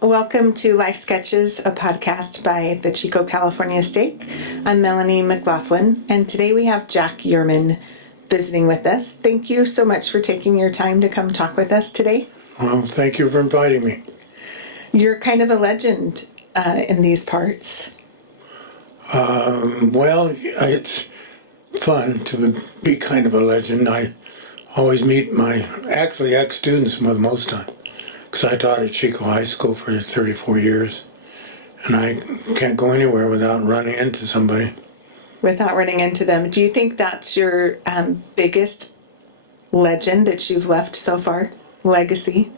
Welcome to Life Sketches, a podcast by the Chico, California Stake. I'm Melanie McLaughlin, and today we have Jack Yerman visiting with us. Thank you so much for taking your time to come talk with us today. Well, thank you for inviting me. You're kind of a legend in these parts. It's fun to be kind of a legend. I always meet my ex-students most time, because I taught at Chico High School for 34 years, and I can't go anywhere without running into somebody. Without running into them. Do you think that's your biggest legend that you've left so far? Legacy?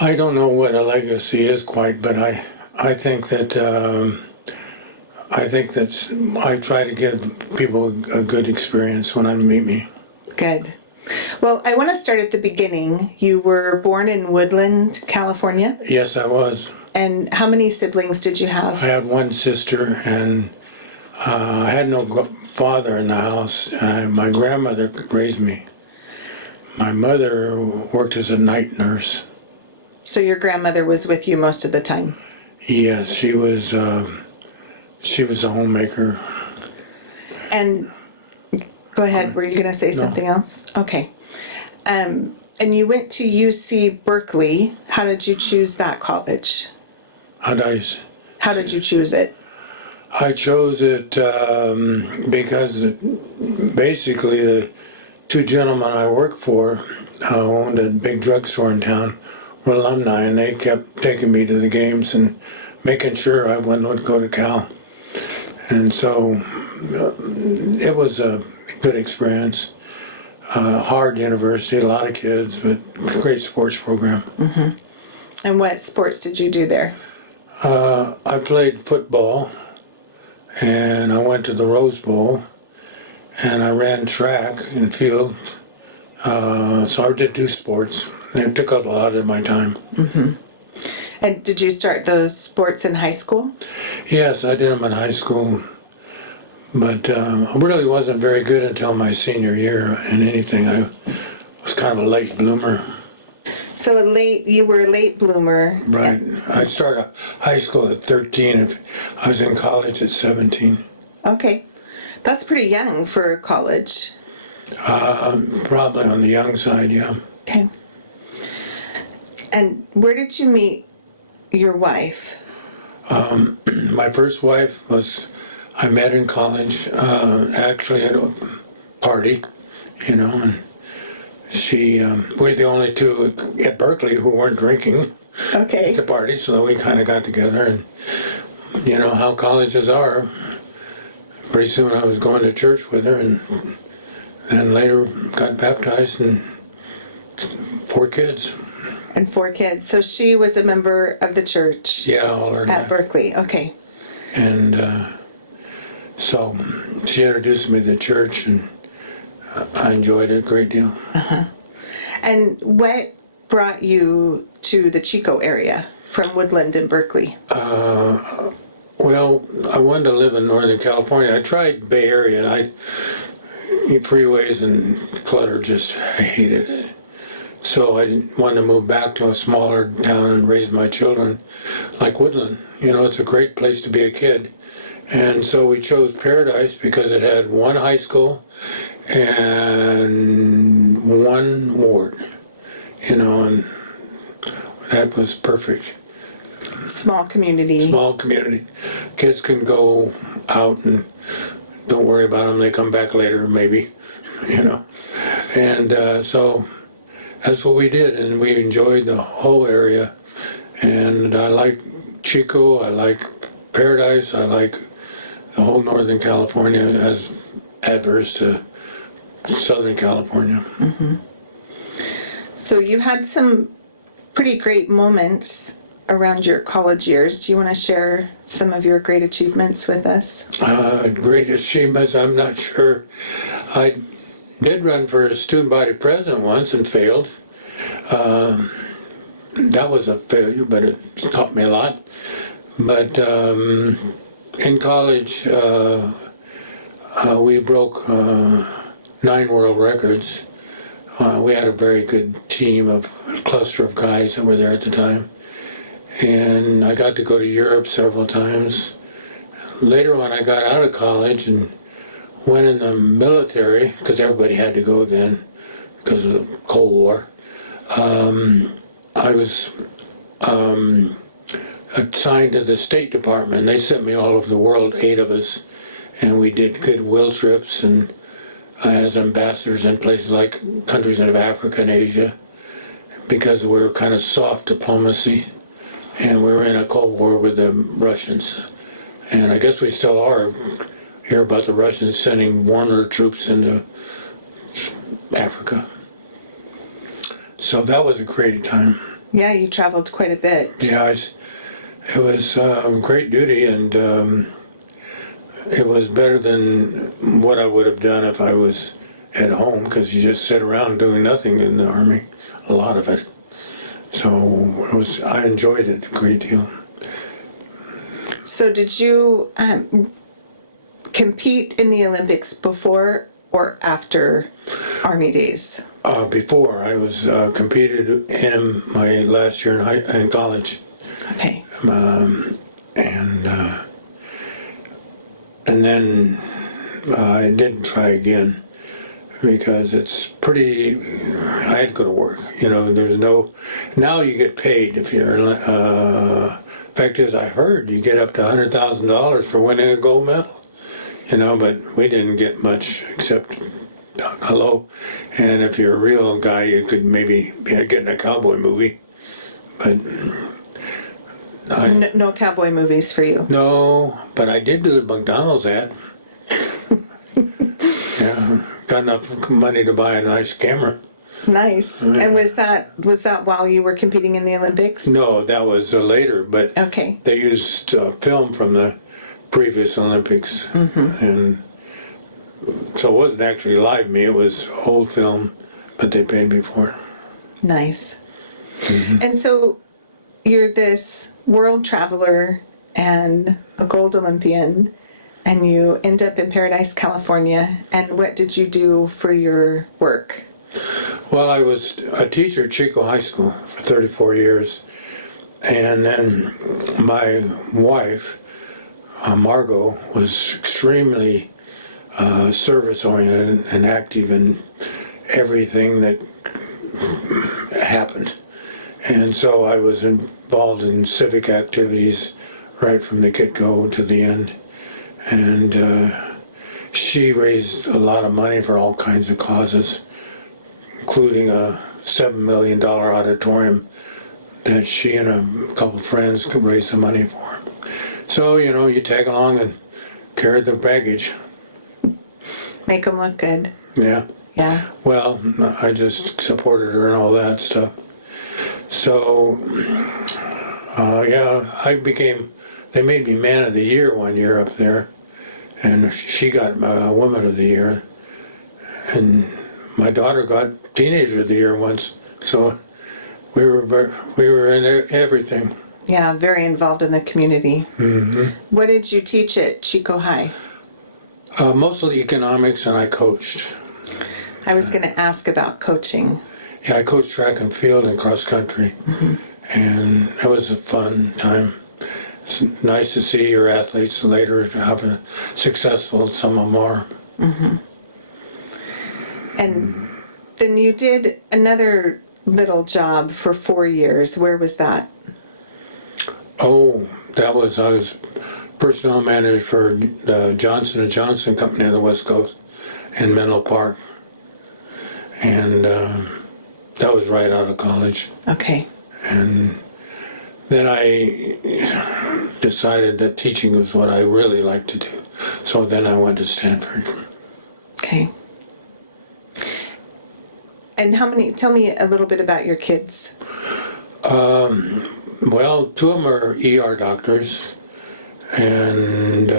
I don't know what a legacy is quite, but I think that I try to give people a good experience when they meet me. Good. Well, I want to start at the beginning. You were born in Woodland, California? Yes, I was. And how many siblings did you have? I had one sister, and I had no father in the house. My grandmother raised me. My mother worked as a night nurse. So your grandmother was with you most of the time? Yes, she was a homemaker. And go ahead, were you going to say something else? Okay. And you went to UC Berkeley. How did you choose that college? How did you choose it? I chose it because basically the two gentlemen I worked for owned a big drugstore in town, were alumni, and they kept taking me to the games and making sure I would go to Cal. And so it was a good experience. Hard university, a lot of kids, but great sports program. Mm-hmm. And what sports did you do there? I played football, and I went to the Rose Bowl, and I ran track and field. So I did two sports. It took up a lot of my time. Mm-hmm. And did you start those sports in high school? Yes, I did them in high school. But I really wasn't very good until my senior year in anything. I was kind of a late bloomer. So you were a late bloomer. Right. I started high school at 13 and I was in college at 17. Okay. That's pretty young for college. Probably on the young side, yeah. Okay. And where did you meet your wife? My first wife I met in college, actually at a party, and we're the only two at Berkeley who weren't drinking. Okay. At the party, so we kind of got together, and you know how colleges are. Pretty soon I was going to church with her, and then later got baptized, and 4 kids. And 4 kids. So she was a member of the church. Yeah, all her life. At Berkeley. Okay. And so she introduced me to the church, and I enjoyed it a great deal. Uh-huh. And what brought you to the Chico area from Woodland and Berkeley? Well, I wanted to live in Northern California. I tried Bay Area, and freeways and clutter, I hated it. So I wanted to move back to a smaller town and raise my children like Woodland. It's a great place to be a kid. And so we chose Paradise because it had 1 high school and 1 ward, and that was perfect. Small community. Small community. Kids can go out and don't worry about them. They come back later, maybe, And so that's what we did, and we enjoyed the whole area. And I like Chico, I like Paradise, I like the whole Northern California as adverse to Southern California. Mm-hmm. So you had some pretty great moments around your college years. Do you want to share some of your great achievements with us? Great achievements, I'm not sure. I did run for a student body president once and failed. That was a failure, but it taught me a lot. But in college, we broke 9 world records We had a very good team of cluster of guys that were there at the time. And I got to go to Europe several times. Later when I got out of college and went in the military, because everybody had to go then because of the Cold War, I was assigned to the State Department. They sent me all over the world, 8 of us, and we did goodwill trips and as ambassadors in places like countries of Africa and Asia, because we were kind of soft diplomacy, and we were in a Cold War with the Russians. And I guess we still are. Hear about the Russians sending Warner troops into Africa. So that was a great time. Yeah, you traveled quite a bit. Yeah, it was great duty, and it was better than what I would have done if I was at home, because you just sit around doing nothing in the Army, a lot of it. So I enjoyed it a great deal. So did you compete in the Olympics before or after Army days? Before, I was competed in my last year in college. Okay. And then I didn't try again because it's pretty. I had to go to work. There's no. Now you get paid if you're. Fact is, I heard you get up to $100,000 for winning a gold medal. But we didn't get much except hello. And if you're a real guy, you could maybe get in a cowboy movie. But no cowboy movies for you? No, but I did do a McDonald's ad. Yeah, got enough money to buy a nice camera. Nice. Yeah. And was that while you were competing in the Olympics? No, that was later, but okay. They used film from the previous Olympics. Mm-hmm. And so it wasn't actually live me, it was old film, but they paid me for it. Nice. Mm-hmm. And so you're this world traveler and a gold Olympian, and you end up in Paradise, California. And what did you do for your work? Well, I was a teacher at Chico High School for 34 years. And then my wife, Margot, was extremely service-oriented and active in everything that happened. And so I was involved in civic activities right from the get-go to the end. And she raised a lot of money for all kinds of causes, including a $7 million auditorium that she and a couple friends could raise the money for. So, you tag along and carry the baggage. Make them look good. Yeah. Yeah. Well, I just supported her and all that stuff. So, they made me Man of the Year one year up there, and she got Woman of the Year, and my daughter got Teenager of the Year once. So we were in everything. Yeah, very involved in the community. Mm-hmm. What did you teach at Chico High? Mostly economics, and I coached. I was going to ask about coaching. Yeah, I coached track and field and cross country, mm-hmm. and that was a fun time. It's nice to see your athletes later having successful. Some of them are. Mm-hmm. And then you did another little job for 4 years. Where was that? Oh, I was personnel manager for the Johnson & Johnson company on the West Coast in Menlo Park. And that was right out of college. Okay. And then I decided that teaching was what I really liked to do. So then I went to Stanford. Okay. And tell me a little bit about your kids. Well, 2 of them are ER doctors, and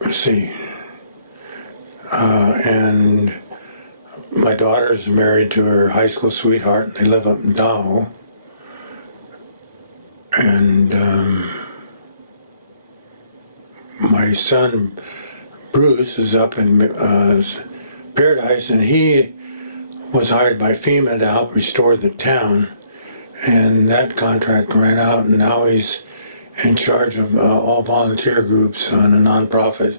let's see, and my daughter's married to her high school sweetheart, and they live up in Tahoe, and my son Bruce is up in Paradise, and he was hired by FEMA to help restore the town, and that contract ran out, and now he's in charge of all volunteer groups on a nonprofit,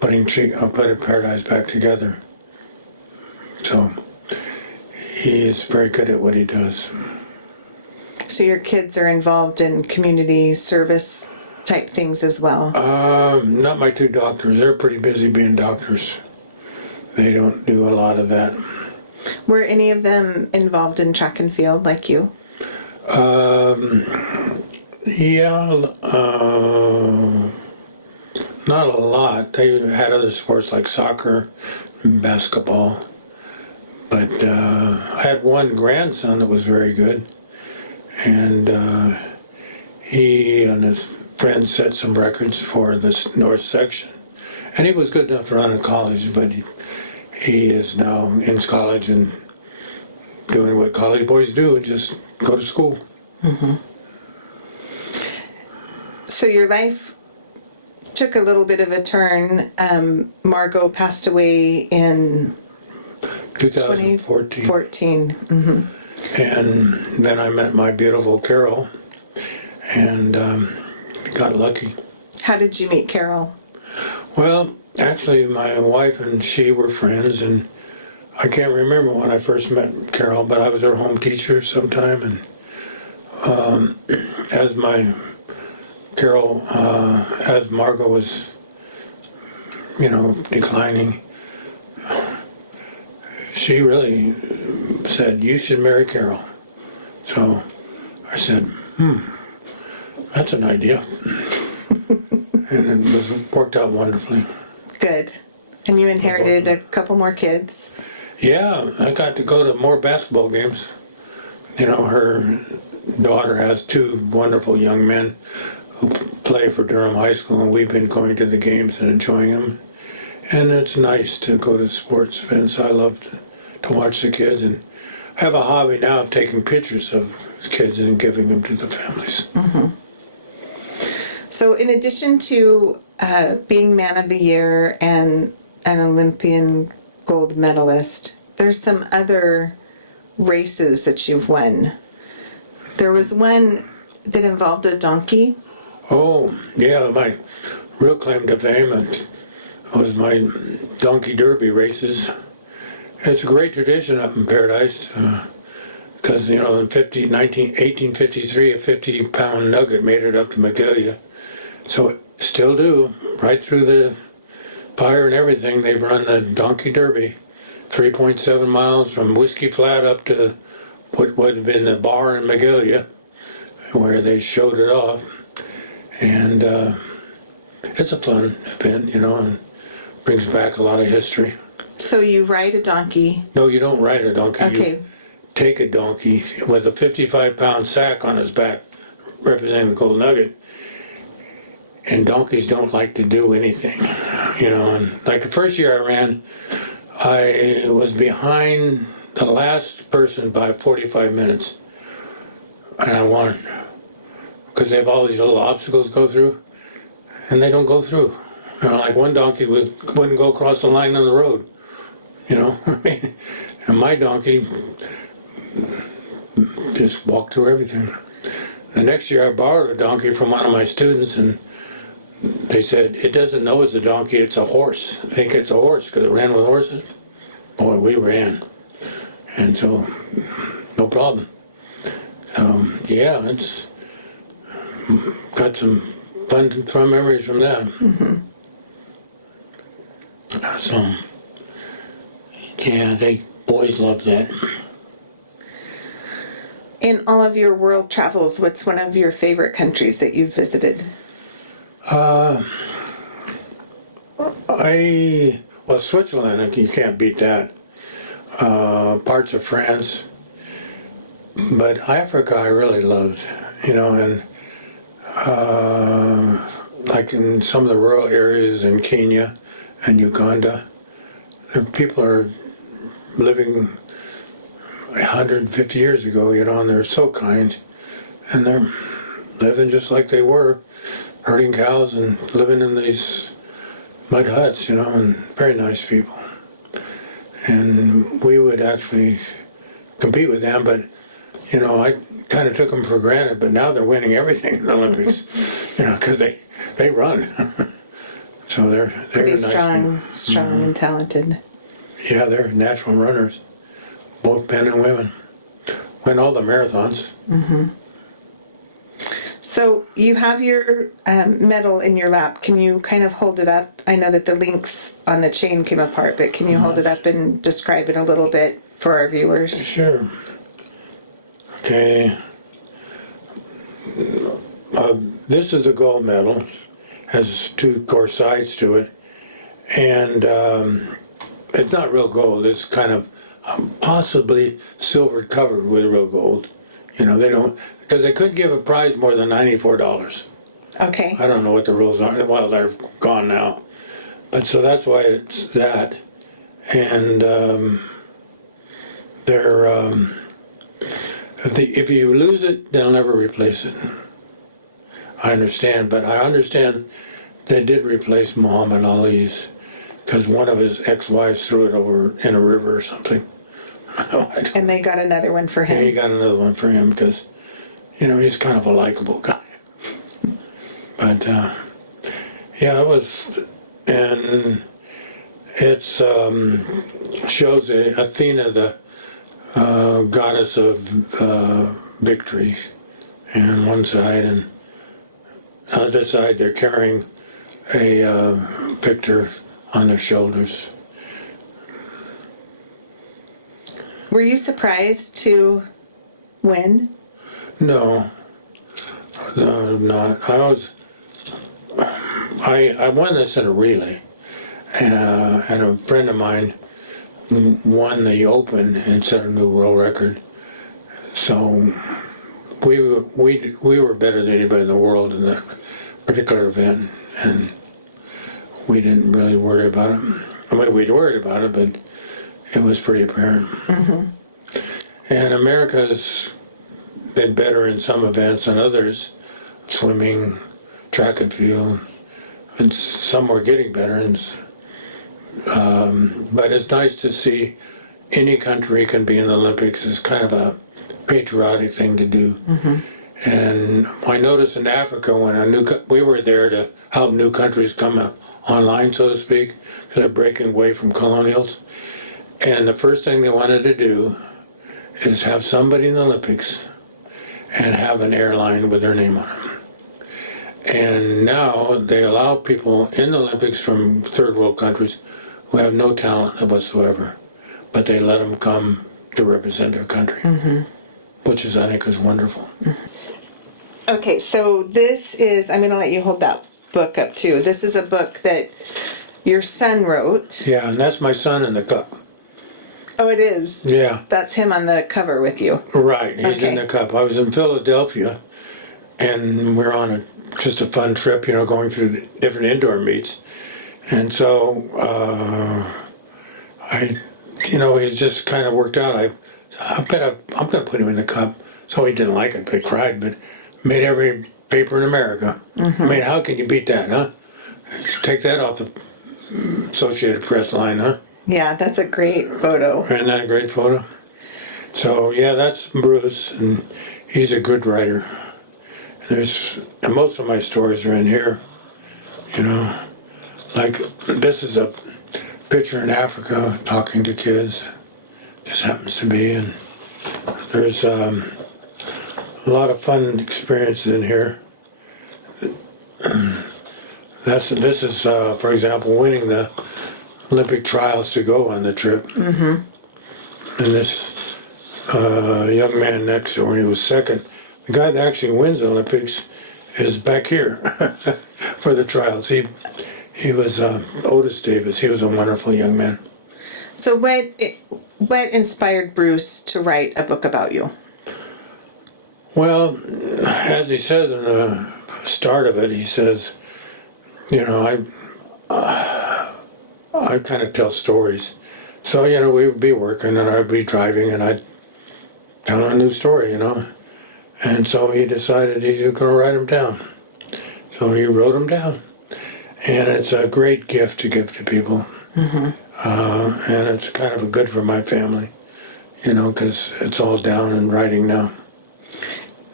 putting Paradise back together. So he is very good at what he does. So your kids are involved in community service type things as well? Not my two doctors. They're pretty busy being doctors. They don't do a lot of that. Were any of them involved in track and field like you? Yeah, not a lot. They had other sports like soccer and basketball. But I had one grandson that was very good. And he and his friends set some records for this north section. And he was good enough to run in college, but he is now in college and doing what college boys do, and just go to school. Mm-hmm. So your life took a little bit of a turn. Margot passed away in 2014. Mm-hmm. And then I met my beautiful Carol, and got lucky. How did you meet Carol? Well, actually, my wife and she were friends, and I can't remember when I first met Carol, but I was her home teacher sometime, and as Margot was, declining, she really said, "You should marry Carol." So I said, that's an idea. And it worked out wonderfully. Good. And you inherited a couple more kids? Yeah, I got to go to more basketball games. Her daughter has two wonderful young men who play for Durham High School, and we've been going to the games and enjoying them. And it's nice to go to sports events. I love to watch the kids, and I have a hobby now of taking pictures of kids and giving them to the families. Mm-hmm. So in addition to being Man of the Year and an Olympian gold medalist, there's some other races that you've won. There was one that involved a donkey. Oh, yeah, my real claim to fame was my donkey derby races. It's a great tradition up in Paradise, because, in 1853, a 50-pound nugget made it up to Magalia. So still do, right through the fire and everything, they've run the donkey derby, 3.7 miles from Whiskey Flat up to what would have been the bar in Magalia, where they showed it off. And it's a fun event, and brings back a lot of history. So you ride a donkey? No, you don't ride a donkey. Okay. You take a donkey with a 55-pound sack on his back, representing the gold nugget. And donkeys don't like to do anything, And like the first year I ran, I was behind the last person by 45 minutes, and I won. Because they have all these little obstacles to go through, and they don't go through. Like one donkey wouldn't go across the line on the road, And my donkey just walked through everything. The next year I borrowed a donkey from one of my students, and they said, "It doesn't know it's a donkey, it's a horse. I think it's a horse because it ran with horses." Boy, we ran. And so, no problem. Yeah, it's got some fun memories from that. Mm-hmm. So, yeah, boys love that. In all of your world travels, what's one of your favorite countries that you've visited? Switzerland, you can't beat that. Parts of France. But Africa I really loved, and like in some of the rural areas in Kenya and Uganda, people are living 150 years ago, and they're so kind, and they're living just like they were, herding cows and living in these mud huts, and very nice people. and we would actually compete with them, but you know, I kind of took them for granted, but now they're winning everything in the Olympics, you know, because they run. So they're Pretty nice strong, people. strong and talented. Yeah, they're natural runners, both men and women. Win all the marathons. So you have your medal in your lap. Can you kind of hold it up? I know that the links on the chain came apart, but can you hold it up and describe it a little bit for our viewers? Sure. Okay. This is the gold medal. Has two core sides to it, and it's not real gold. It's kind of possibly silver covered with real gold. You know, they don't, because they couldn't give a prize more than $94. Okay. I don't know what the rules are. Well, they're gone now, but so that's why it's that, and they're if you lose it, they'll never replace it. I understand, but I understand they did replace Muhammad Ali's because one of his ex-wives threw it over in a river or something. And they got another one for Yeah, he him. got another one for him because, you know, he's kind of a likable guy. But yeah, it was, and it's shows Athena, the goddess of victory, and one side, and other side they're carrying a victor on their shoulders. Were you surprised to win? No, I'm not. I won this in a relay, and a friend of mine won the Open and set a new world record. So we were better than anybody in the world in that particular event, and we didn't really worry about it. I mean, we'd worried about it, but it was pretty apparent. And America's been better in some events than others, swimming, track and field, and some were getting better. And, but it's nice to see any country can be in the Olympics. It's kind of a patriotic thing to do. And I noticed in Africa when we were there to help new countries come up online, so to speak, because they're breaking away from colonials. And the first thing they wanted to do is have somebody in the Olympics and have an airline with their name on them. And now they allow people in the Olympics from third world countries who have no talent whatsoever, but they let them come to represent their country, which is, I think, is wonderful. Okay, so this is, I'm going to let you hold that book up too. This is a book that your son wrote. Yeah, and that's my son in the cup. Oh, it is? Yeah. That's him on the cover with you. Right, he's Okay. in the cup. I was in Philadelphia, and we're on just a fun trip, you know, going through the different indoor meets. And so, he's just kind of worked out. I'm going to put him in the cup. So he didn't like it, but he cried, but made every paper in America. I mean, how can you beat that, huh? Take that off the Associated Press line, huh? Yeah, that's a great photo. Isn't that a great photo? So, yeah, that's Bruce, and he's a good writer. And most of my stories are in here, you know. Like, this is a picture in Africa talking to kids. Just happens to be, and there's a lot of fun experiences in here. This is, for example, winning the Olympic trials to go on the trip. And this young man next to when he was second, the guy that actually wins the Olympics is back here for the trials. He was Otis Davis. He was a wonderful young man. So what inspired Bruce to write a book about you? Well, as he says in the start of it, he says, you know, I kind of tell stories. So, you know, we would be working and I'd be driving and I'd tell him a new story, you know. And so he decided he's going to write them down. So he wrote them down. And it's a great gift to give to people. And it's kind of good for my family, because it's all down in writing now.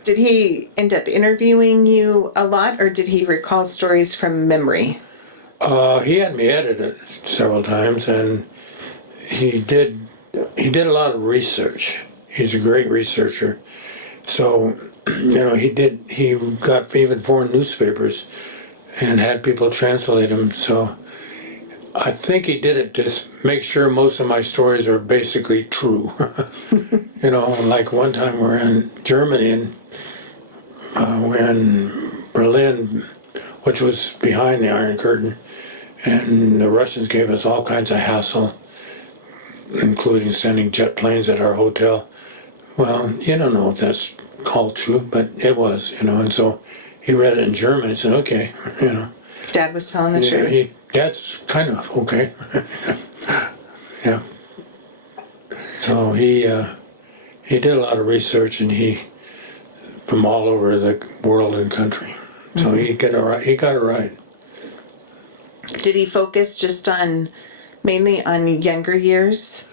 Did he end up interviewing you a lot, or did he recall stories from memory? He had me edit it several times, and he did a lot of research. He's a great researcher. So, he got even foreign newspapers and had people translate them. So I think he did it to make sure most of my stories are basically true. Like one time we're in Germany, and we're in Berlin, which was behind the Iron Curtain, and the Russians gave us all kinds of hassle, including sending jet planes at our hotel. Well, you don't know if that's all true, but it was, and so he read it in German and said, okay, Dad was telling the truth. Dad's kind of okay. Yeah. So he did a lot of research, and he from all over the world and country. So he got it right. Did he focus just mainly on younger years?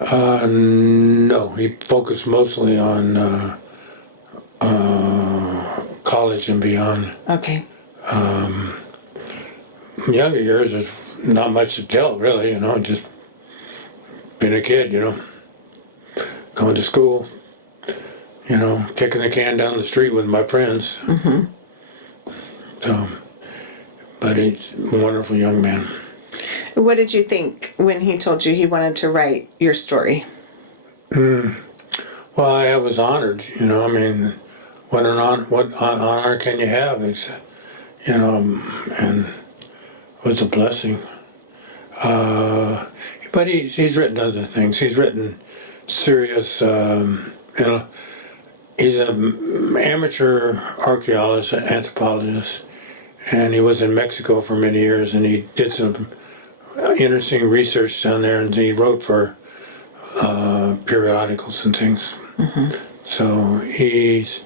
No, he focused mostly on college and beyond. Okay. Younger years, there's not much to tell, really, just being a kid, going to school, kicking the can down the street with my friends. Mm-hmm. So, but he's a wonderful young man. What did you think when he told you he wanted to write your story? Well, I was honored, what honor can you have? It's, and it was a blessing. But he's written other things. He's written serious, he's an amateur archaeologist, anthropologist, and he was in Mexico for many years, and he did some interesting research down there, and he wrote for periodicals and things. Mm-hmm. So he's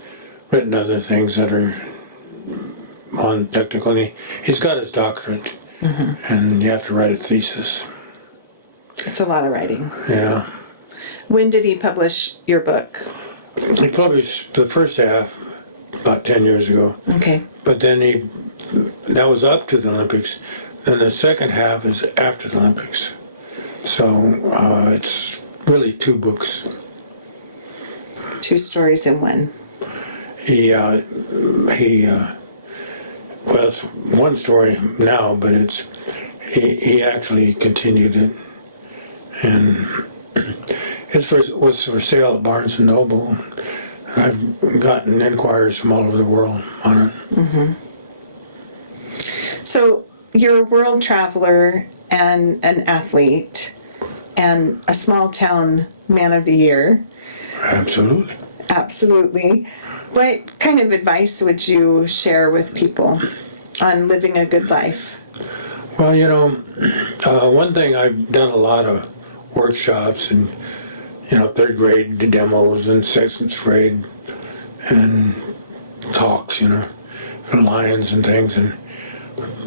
written other things that are on technical, and he's got his doctorate, and you have to write a thesis. It's a lot of writing. Yeah. When did he publish your book? He published the first half about 10 years ago. Okay. But then that was up to the Olympics. Then the second half is after the Olympics. So it's really 2 books. 2 stories in one. Well, it's one story now, but he actually continued it. And it was for sale at Barnes & Noble. And I've gotten inquiries from all over the world on it. Mm-hmm. So you're a world traveler and an athlete and a small town man of the year. Absolutely. Absolutely. What kind of advice would you share with people on living a good life? Well, one thing, I've done a lot of workshops and, 3rd grade demos and 6th grade and talks, for Lions and things. And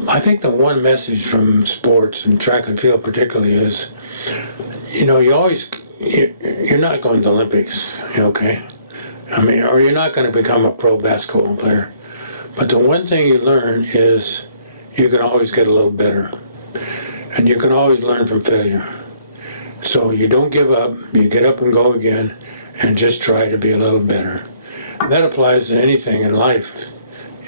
I think the one message from sports and track and field particularly is, you're not going to Olympics, okay? Or you're not going to become a pro basketball player. But the one thing you learn is you can always get a little better. And you can always learn from failure. So you don't give up, you get up and go again, and just try to be a little better. And that applies to anything in life.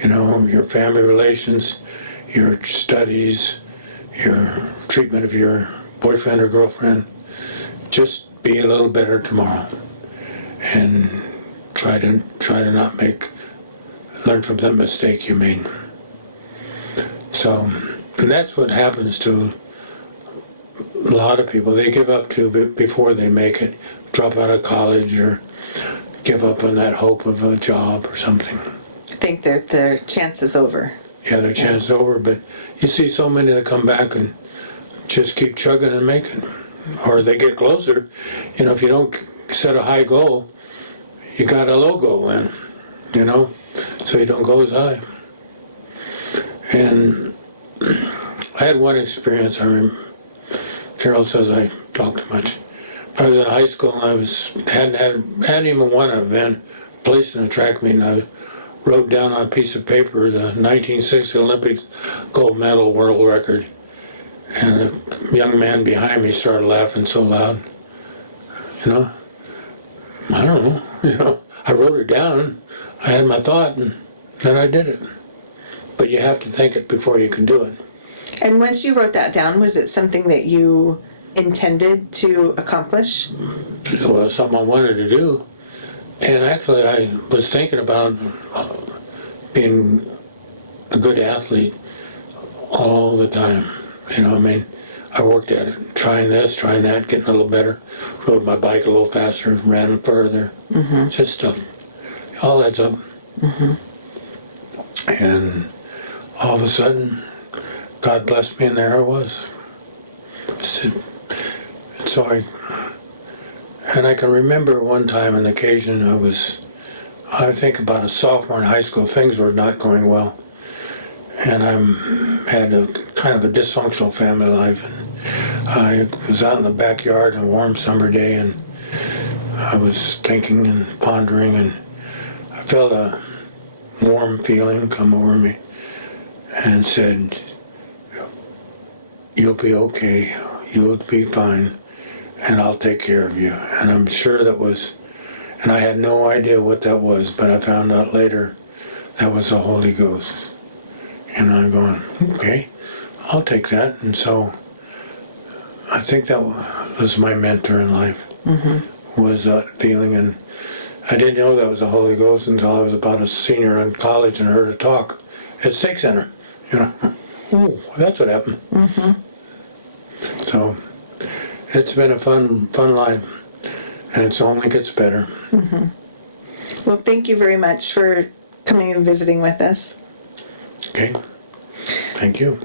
Your family relations, your studies, your treatment of your boyfriend or girlfriend. Just be a little better tomorrow. And try to not learn from that mistake you made. So, and that's what happens to a lot of people. They give up before they make it, drop out of college or give up on that hope of a job or something. Think that their chance is over. Yeah, their chance is over, but you see so many that come back and just keep chugging and make it. Or they get closer. If you don't set a high goal, you got a low goal then, so you don't go as high. And I had one experience, I remember, Carol says I talk too much. I was in high school and hadn't even won an event, placed in a track meet, and I wrote down on a piece of paper the 1960 Olympics gold medal world record. And a young man behind me started laughing so loud. You know, I don't know, you know, I wrote it down, I had my thought, and then I did it. But you have to think it before you can do it. And once you wrote that down, was it something that you intended to accomplish? So it was something I wanted to do. And actually I was thinking about being a good athlete all the time. You know, I mean, I worked at it, trying this, trying that, getting a little better, rode my bike a little faster, ran further, just stuff. All adds up. And all of a sudden, God blessed me, and there I was. So I can remember one time, an occasion, I think about a sophomore in high school, things were not going well. And I had a kind of a dysfunctional family life. And I was out in the backyard on a warm summer day, and I was thinking and pondering, and I felt a warm feeling come over me and said, "You'll be okay, you'll be fine, and I'll take care of you." And I'm sure that was, and I had no idea what that was, but I found out later that was the Holy Ghost. And I'm going, okay, I'll take that. And so I think that was my mentor in life, was that feeling. And I didn't know that was the Holy Ghost until I was about a senior in college and heard a talk at Stake Center. You know, oh, that's what happened. So it's been a fun life, and it only gets better. Well, thank you very much for coming and visiting with us. Okay, thank you.